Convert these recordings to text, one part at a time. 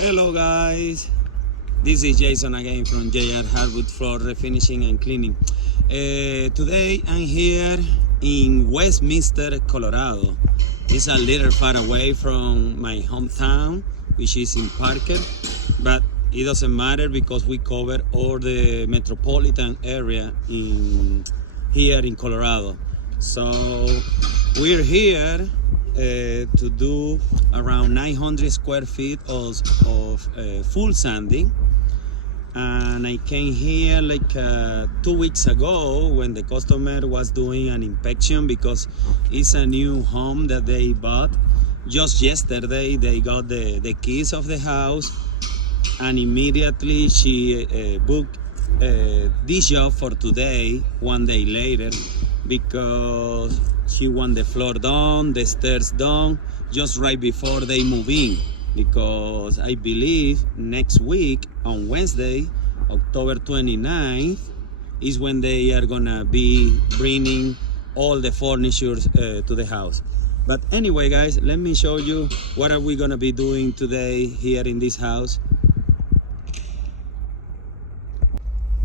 Hello guys, this is Jason again from JR Hardwood Floor Refinishing and Cleaning. Today I'm here in Westminster, Colorado. It's a little far away from my hometown, which is in Parker, but it doesn't matter because we cover all the metropolitan area here in Colorado. So we're here to do around 900 square feet of full sanding, and I came here like 2 weeks ago when the customer was doing an inspection because it's a new home that they bought. Just yesterday they got the keys of the house, and immediately she booked this job for today, 1 day later, because she want the floor done, the stairs done, just right before they move in. Because I believe next week on Wednesday, October 29th, is when they are gonna be bringing all the furniture to the house. But anyway, guys, let me show you what are we gonna be doing today here in this house.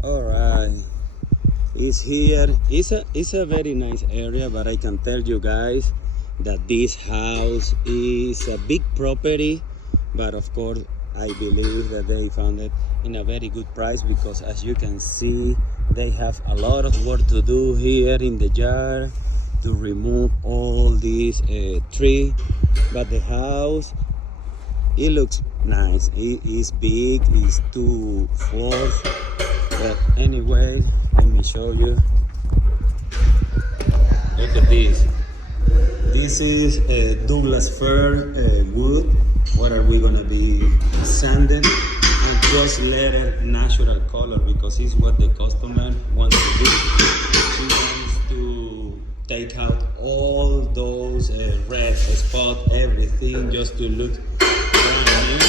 All right. It's here. It's a very nice area, but I can tell you guys that this house is a big property, but of course I believe that they found it in a very good price because, as you can see, they have a lot of work to do here in the yard to remove all these tree, but the house, it looks nice. It is big. It's 2 floors, but anyway, let me show you. Look at this. This is Douglas fir wood. What are we gonna be sanding? And just let it natural color because it's what the customer wants to do. She wants to take out all those red spots, everything, just to look brand new.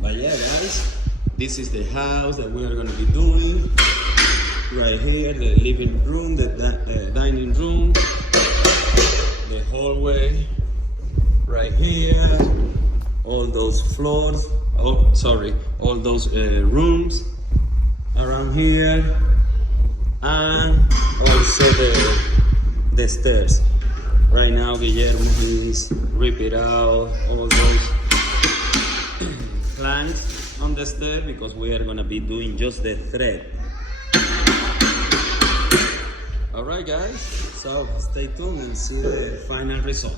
But yeah, guys, this is the house that we are gonna be doing. Right here, the living room, the dining room, the hallway, right here, all those floors, all those rooms around here, and also the stairs. Right now, Guillermo is ripping out all those planks on the stair because we are gonna be doing just the thread. Alright guys, so stay tuned and see the final result.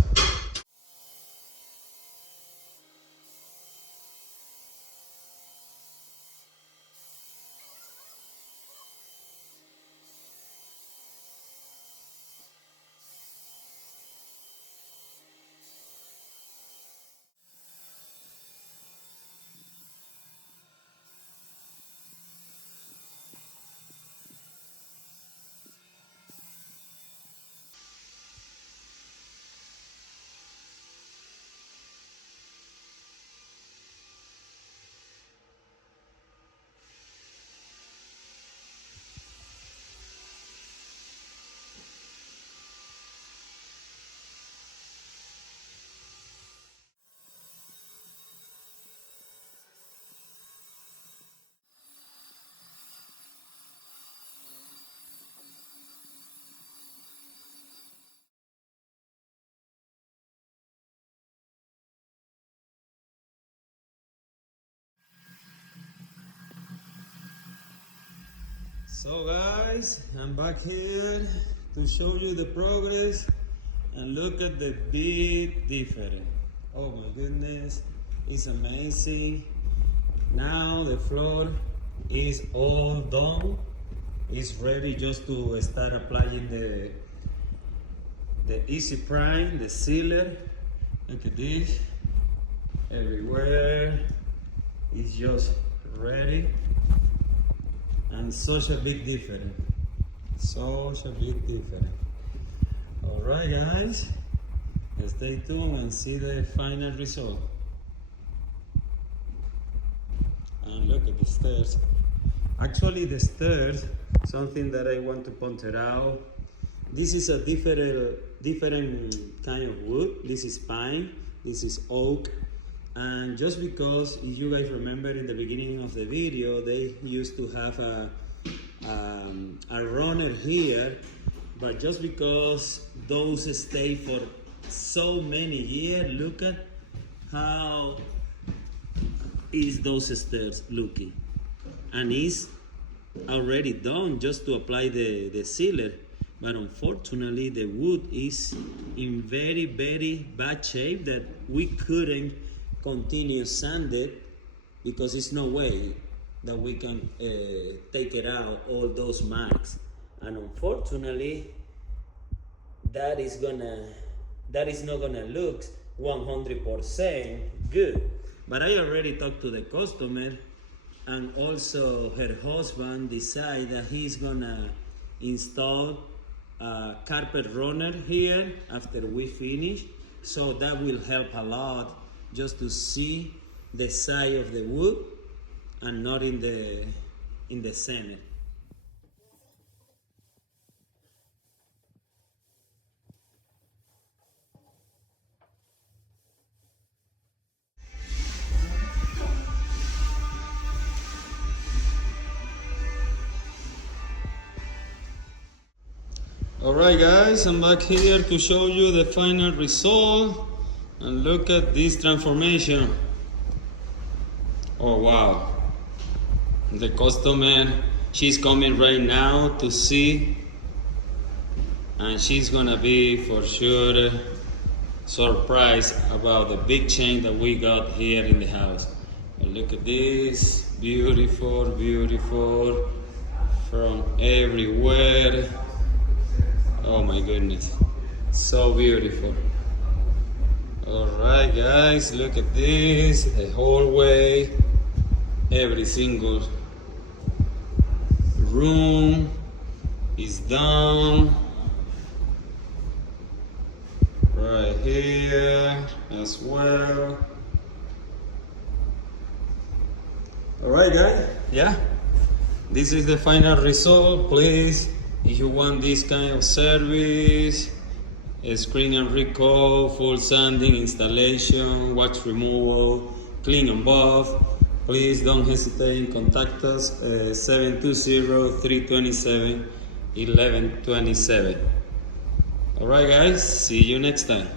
So guys, I'm back here to show you the progress, and look at the big difference. Oh my goodness, it's amazing. Now the floor is all done. It's ready just to start applying the Easy Prime, the sealer. Look at this, everywhere. It's just ready. And such a big difference. Such a big difference. Alright guys, stay tuned and see the final result. And look at the stairs. Actually the stairs, something that I want to point it out. This is a different kind of wood. This is pine, this is oak, And just because, if you guys remember in the beginning of the video, they used to have a runner here, but just because those stay for so many years, look at how is those stairs looking, and it's already done just to apply the sealer, but unfortunately the wood is in very bad shape that we couldn't continue sand it, because there's no way that we can take it out all those marks, and unfortunately that is not gonna look 100% good. But I already talked to the customer, and also her husband decided that he's gonna install a carpet runner here after we finish, so that will help a lot just to see the side of the wood and not in the center. Alright guys, I'm back here to show you the final result, and look at this transformation. Oh wow, the customer, she's coming right now to see, and she's gonna be for sure surprised about the big change that we got here in the house. But look at this, beautiful from everywhere. Oh my goodness, so beautiful. Alright guys, look at this, the whole way, every single room is done. Right here as well. Alright guys, yeah, this is the final result. Please, if you want this kind of service, screen and recall, full sanding, installation, wax removal, clean and buff, please don't hesitate, contact us 720-327-1127. Alright guys, see you next time.